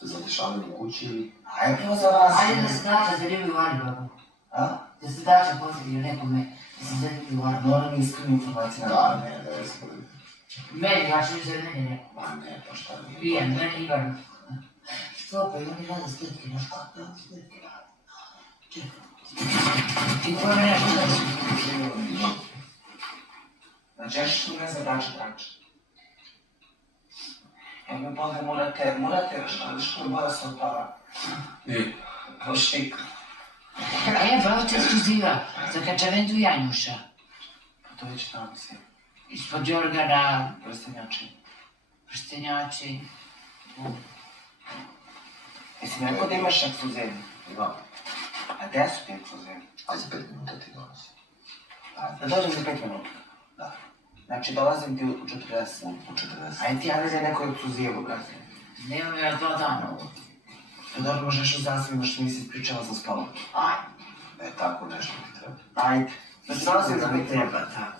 Za dešavanje u kući ili... Ajde prvo za vas. Ajde da se dače zanimljiv vani, babo. A? Da se dače posljednju nekome, da se zanimljiv vani. Moram iskrenu informaciju. Da, ne, da je spori. Meni, ja ću za mene neko. Ma ne, pa šta nije. Pijem, meni Ivan. Što pa, i oni rade slike, znaš kako ja slike rade. Čekaj. I koje me nešto da ću. Znači, ja što ne znam dače. Ja mi Boga morate što mora se odpala. I? Kao štik. A ja bravo te ekskluziva, za Kačavendu Janjuša. To već tamo mislim. Ispod Jorgana, Prstenjači. Mislim, Rekao da imaš ekskluzivu. Imam. A gdje su ti ekskluzivu? Ajde za 5 minuta ti donosi. Da dođem za 5 minuta. Da. Znači dolazim ti u 40. U 40. Ajde ti javi za neku ekskluzivu, brate. nemam ja 2 dana ovo. To dobro možeš u zasvima što nisi ispričala za stolom. Ajde. E, tako nešto ti treba. Ajde. Znači dolazim za 5 minuta. Treba, tako.